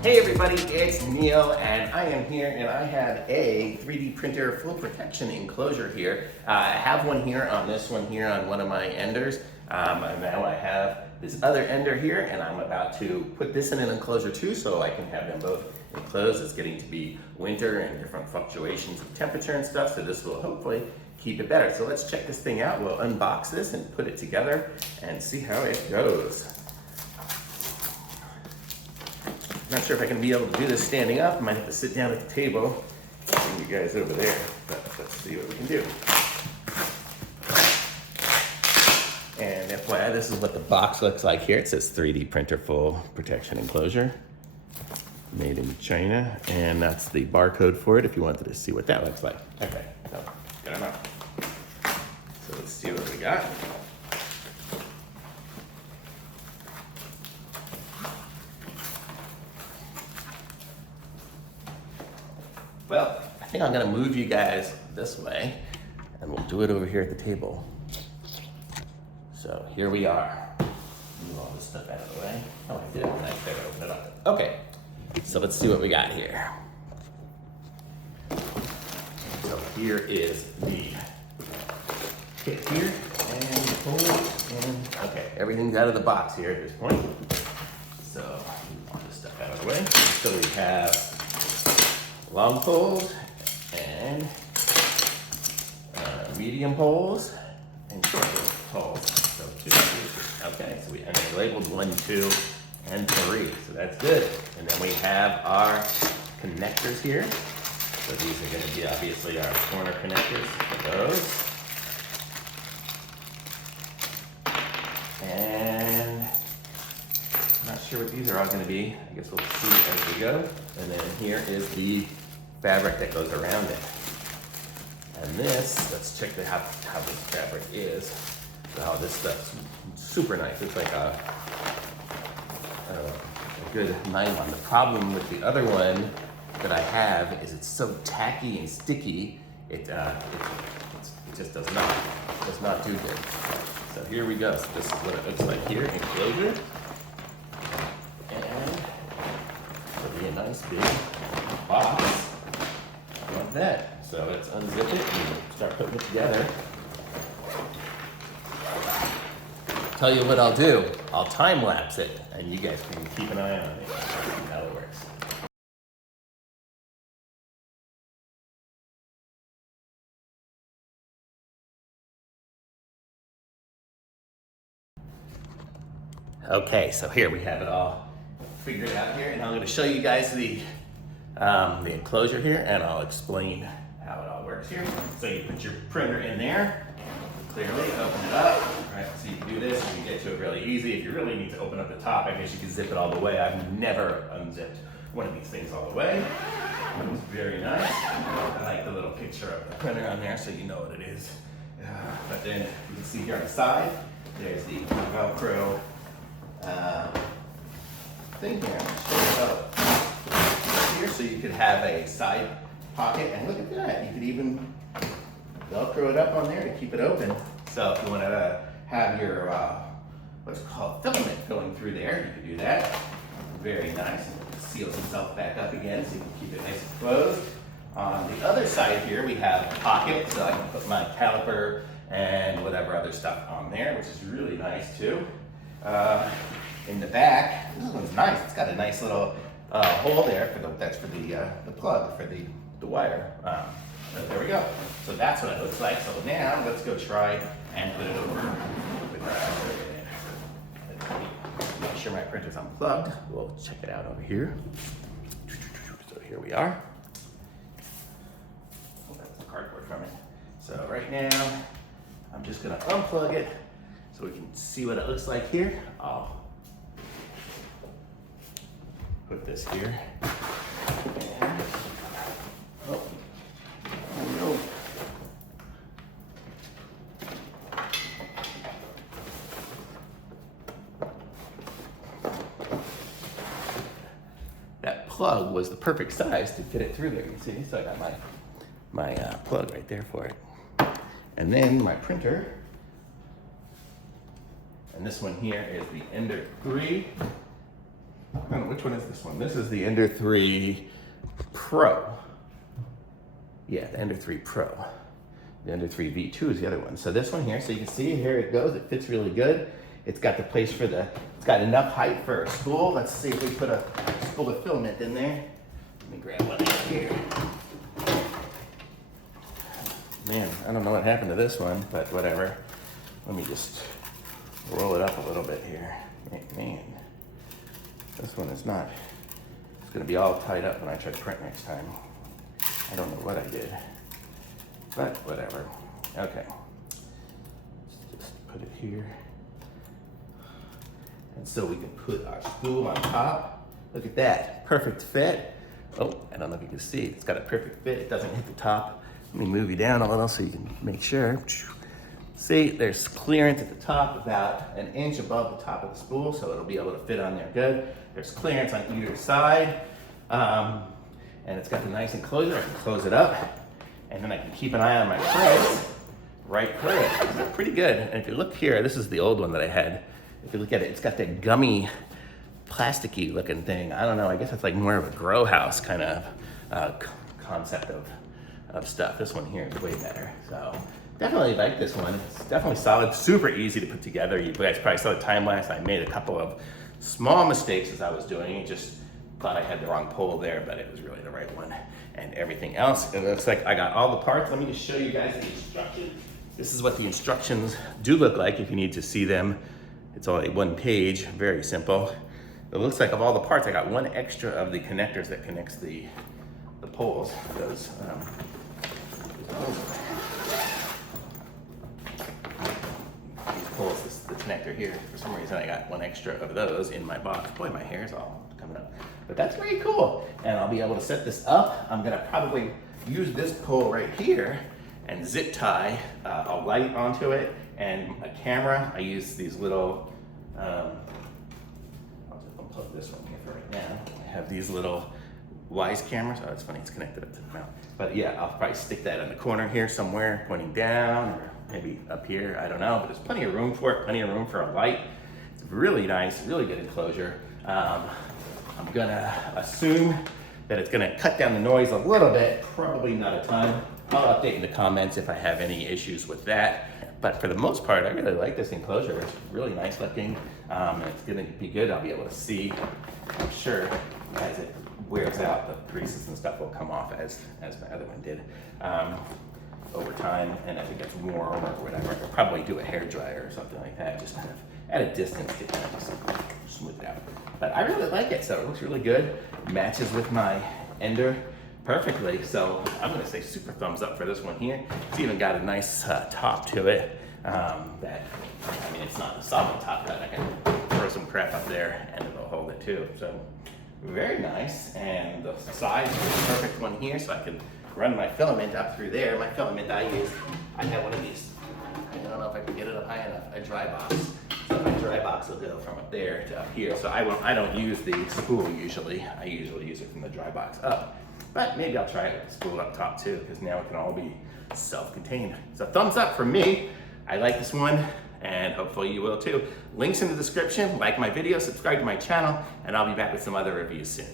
Hey everybody, it's Neil and I am here and I have a 3D printer full protection enclosure here. I have one here on this one here on one of my enders. And now I have this other ender here and I'm about to put this in an enclosure too so I can have them both enclosed. It's getting to be winter and different fluctuations of temperature and stuff, so this will hopefully keep it better. So let's check this thing out. We'll unbox this and put it together and see how it goes. Not sure if I can be able to do this standing up. I might have to sit down at the table. Bring you guys over there, but let's see what we can do. And FYI, this is what the box looks like here. It says 3D printer full protection enclosure, made in China, and that's the barcode for it if you wanted to see what that looks like. Okay, so get them out. So let's see what we got. Well, I think I'm gonna move you guys this way and we'll do it over here at the table. So here we are. Move all this stuff out of the way. Oh, I did. I better open it up. Okay, so let's see what we got here. So here is the kit here and pull it and okay, everything's out of the box here at this point. So move all this stuff out of the way. So we have long poles and medium poles and short poles. So 2, 3. Okay, so and they labeled 1, 2, and 3. So that's good. And then we have our connectors here. So these are going to be obviously our corner connectors for those. And I'm not sure what these are all going to be. I guess we'll see as we go. And then here is the fabric that goes around it. And this, let's check how this fabric is. So this stuff's super nice. It's like a good nylon. The problem with the other one that I have is it's so tacky and sticky. It just does not do good. So here we go. So this is what it looks like here, Enclosure. And it'll be a nice big box like that. So let's unzip it and start putting it together. Tell you what I'll do. I'll time lapse it and you guys can keep an eye on it. See how it works. Okay, so here we have it all figured out here, and I'm going to show you guys the enclosure here, and I'll explain how it all works here. So you put your printer in there, clearly open it up, right? So you can do this, you can get to it really easy. If you really need to open up the top, I guess you can zip it all the way. I've never unzipped one of these things all the way. It's very nice. I like the little picture of the printer on there so you know what it is. But then you can see here on the side, there's the Velcro thing here. Here, so you could have a side pocket, and look at that, you could even Velcro it up on there to keep it open. So if you want to have your what's called filament going through there, you can do that. Very nice. It seals itself back up again, so you can keep it nice and closed. On the other side here, we have a pocket, so I can put my caliper and whatever other stuff on there, which is really nice too. In the back, this one's nice. It's got a nice little hole there that's for the plug for the wire. So there we go. So that's what it looks like. So now let's go try and put it over with make sure my printer's unplugged. We'll check it out over here. So here we are. Oh, that's the cardboard from it. So right now, I'm just gonna unplug it so we can see what it looks like here. I'll put this here. And, oh no. That plug was the perfect size to fit it through there, you see? So I got my plug right there for it. And then my printer. And this one here is the Ender 3. I'm gonna which one is this one? This is the Ender 3 Pro. Yeah, the Ender 3 Pro. The Ender 3 V2 is the other one. So this one here, so you can see here it goes, it fits really good. It's got the place for it's got enough height for a spool. Let's see if we put a spool of filament in there. Let me grab one here. Man, I don't know what happened to this one, but whatever. Let me just roll it up a little bit here. Man, this one is not, it's gonna be all tied up when I try to print next time. I don't know what I did, but whatever. Okay, let's just put it here. And so we can put our spool on top. Look at that, perfect fit. Oh, I don't know if you can see, it's got a perfect fit. It doesn't hit the top. Let me move you down a little so you can make sure. See, there's clearance at the top, about an inch above the top of the spool, so it'll be able to fit on there good. There's clearance on either side, and it's got the nice enclosure. I can close it up, and then I can keep an eye on my prints right through it. It's pretty good. And if you look here, this is the old one that I had. If you look at it, it's got that gummy, plasticky looking thing. I don't know, I guess it's like more of a grow house kind of concept of stuff. This one here is way better. So definitely like this one. It's definitely solid, super easy to put together. You guys probably saw the time lapse. I made a couple of small mistakes as I was doing it. Just thought I had the wrong pole there, but it was really the right one. And everything else, it looks like I got all the parts. Let me just show you guys the instructions. This is what the instructions do look like if you need to see them. It's only one page, very simple. It looks like of all the parts, I got one extra of the connectors that connects the poles. Those poles, the connector here. For some reason, I got one extra of those in my box. Boy, my hair's all coming up. But that's very cool. And I'll be able to set this up. I'm gonna probably use this pole right here and zip tie a light onto it and a camera. I use these little, I'll just unplug this one here for right now. I have these little Wise cameras. Oh, it's funny, it's connected up to the mount. But yeah, I'll probably stick that in the corner here somewhere, pointing down, or maybe up here, I don't know. But there's plenty of room for it, plenty of room for a light. It's really nice, really good enclosure. I'm gonna assume that it's gonna cut down the noise a little bit, probably not a ton. I'll update in the comments if I have any issues with that. But for the most part, I really like this enclosure. It's really nice looking. And it's gonna be good. I'll be able to see, I'm sure, as it wears out, the creases and stuff will come off as my other one did over time. And as it gets warm or whatever, I'll probably do a hair dryer or something like that, just kind of at a distance to kind of just smooth it out. But I really like it, so it looks really good. Matches with my Ender perfectly, so I'm gonna say super thumbs up for this one here. It's even got a nice top to it. That, I mean, it's not a solid top, but I can throw some crap up there and it'll hold it too. So very nice, and the size is the perfect one here, so I can run my filament up through there. My filament I have one of these, I don't know if I can get it up high enough, a dry box. So my dry box will go from up there to up here. So I don't use the spool usually. I usually use it from the dry box up. But maybe I'll try it with the spool up top too, because now it can all be self-contained. So thumbs up for me. I like this one, and hopefully you will too. Links in the description. Like my video, subscribe to my channel, and I'll be back with some other reviews soon.